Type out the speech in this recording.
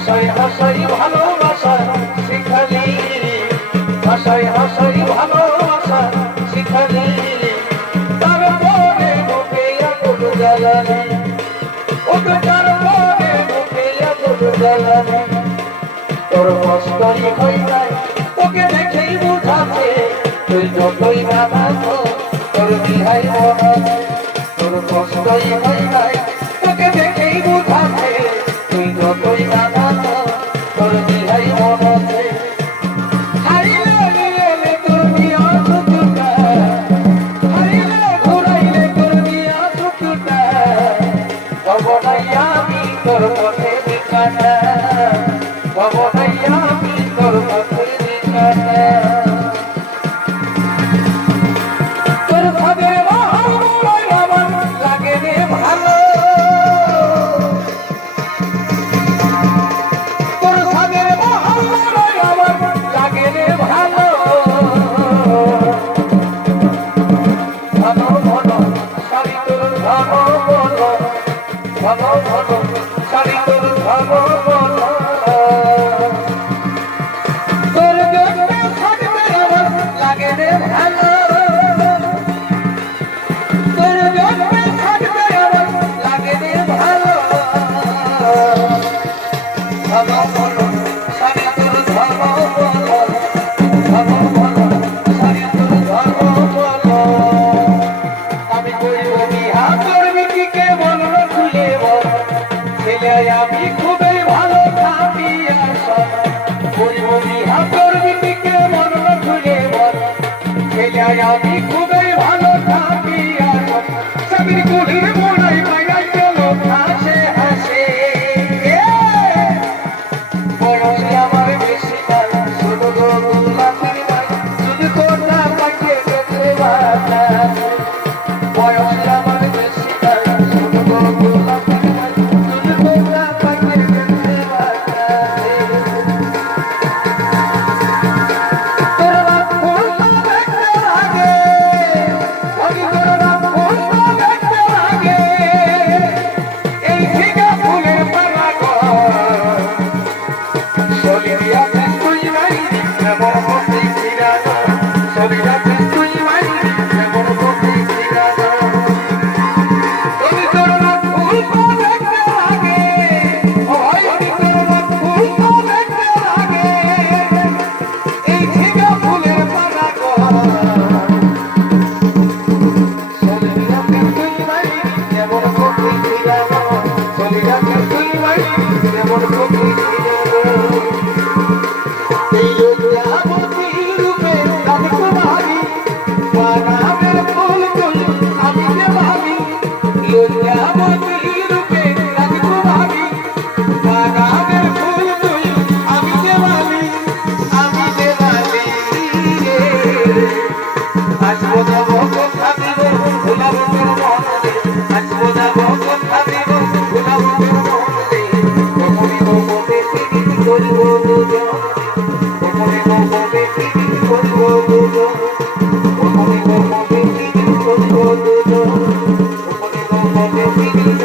হাসাই হাসাই ভালোবাসা শিখালি হাসাই হাসাই ভালোবাসা শিখালি তারপরে মুখে আগুন জ্বালানি ওকে তারপরে মুখে আগুন জ্বালানি তোর কষ্টই হয় নাই তোকে দেখেই বুঝাচ্ছে তুই যতই না ভালো তোর বিহাই মনে তোর কষ্টই হয় নাই তোকে দেখেই বুঝাচ্ছে তুই যতই না ভালো তোর বিহাই মনে হারিলে নিলে তোর বিয়া ছুটুটা হারিলে ঘুরাইলে তোর বিয়া ছুটুটা ভবনাই আমি তোর পথে বিকাটা ভবনাই আমি তোর পথে বিকাটা তোর ভাবে আমার লাগে রে ভালো তোর ভাবে আমার লাগে রে ভালো ভালো ভালো সারি তোর ভালো বলো ভালো ভালো সারি তোর ভালো বলো তোর দেখতে থাকবে আমার লাগে রে ভালো তোর দেখতে থাকবে আমার লাগে রে ভালো ভালো ভালো সারি তোর ভালো বলো ভালো ভালো সারি তোর ভালো বলো আমি কইব বিহা করবি কি কে বলল খুলে বল ছেলে আমি খুবই ভালো থাকি আশা কইব বিহা করবি কি কে বলল খুলে বল ছেলে আমি খুবই ভালো থাকি আশা সবির কুড়ির মোড়াই মাইরাই গেল হাসে হাসে বয়স আমার বেশি নাই শুধু গোলাপের নাই শুধু কোটা পাকে গেছে বাতা বয়স আমার বেশি নাই শুধু গোলাপের নাই শুধু কোটা পাকে গেছে বাতা তোর রাত ফুল দেখতে লাগে আমি তোর রাত ফুল দেখতে লাগে এই ফিকা ফুলের পালা গো Solidia তুই নাই এমন করতে ছিড়ানো Solidia তুই নাই এমন করতে ছিড়ানো তুমি তোর রাত ফুল দেখতে লাগে ও ভাই তোর রাত ফুল দেখতে লাগে এই ফিকা ফুলের পালা গো Solidia তুই নাই এমন করতে ছিড়ানো Solidia তুই নাই এমন করতে ছিড়ানো রূপে রাজকুমারী বানাবের ফুল তুই আমি যে ভাবি রূপে রাজকুমারী বানাবের ফুল তুই আমি যে ভাবি আসবো যাব কথা দিব ভুলাব তোর মনে আসবো যাব কথা দিব ভুলাব তোর মনে কখনই মনে ফিরি করব দুজন কখনই মনে ফিরি করব দুজন কখনই মনে ফিরি করব দুজন কখনই মনে ফিরি